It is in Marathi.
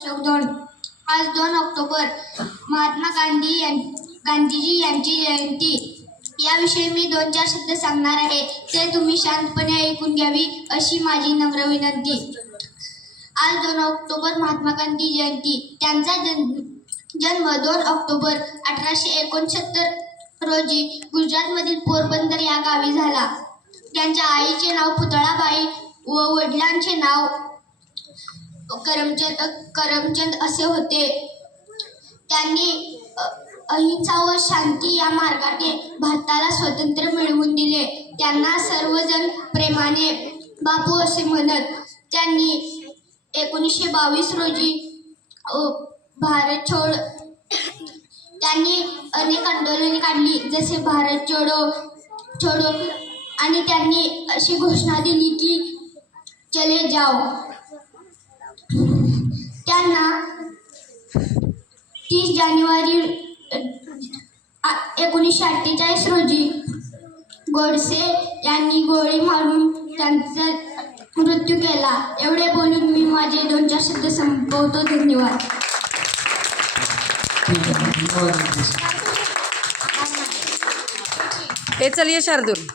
दोन आज दोन ऑक्टोबर. महात्मा गांधी गांधीजी यांची जयंती. याविषयी मी दोन चार शब्द सांगणार आहे. ते तुम्ही शांतपणे ऐकून घ्यावी अशी माझी नम्र विनंती. आज दोन ऑक्टोबर महात्मा गांधी जयंती. त्यांचा जन्म जन्म दोन ऑक्टोबर अठराशे एकोणसत्तर रोजी गुजरातमधील पोरबंदर या गावी झाला. त्यांच्या आईचे नाव पुतळाबाई व वडिलांचे नाव करमचंद करमचंद असे होते. त्यांनी अहिंसा व शांती या मार्गाने भारताला स्वातंत्र्य मिळवून दिले. त्यांना सर्वजण प्रेमाने बापू असे म्हणत त्यांनी एकोणीसशे बावीस रोजी भारत छोड. त्यांनी अनेक आंदोलने काढली जसे भारत छोडो छोडो. आणि त्यांनी अशी घोषणा दिली की चले जाओ. त्यांना तीस जानेवारी एकोणीसशे अठ्ठेचाळीस रोजी गोडसे यांनी गोळी मारून त्यांचा मृत्यू केला. एवढे बोलून मी माझे दोन चार शब्द संपवतो. धन्यवाद. ठीक चल धन्यवाद चलिए शार्दूल.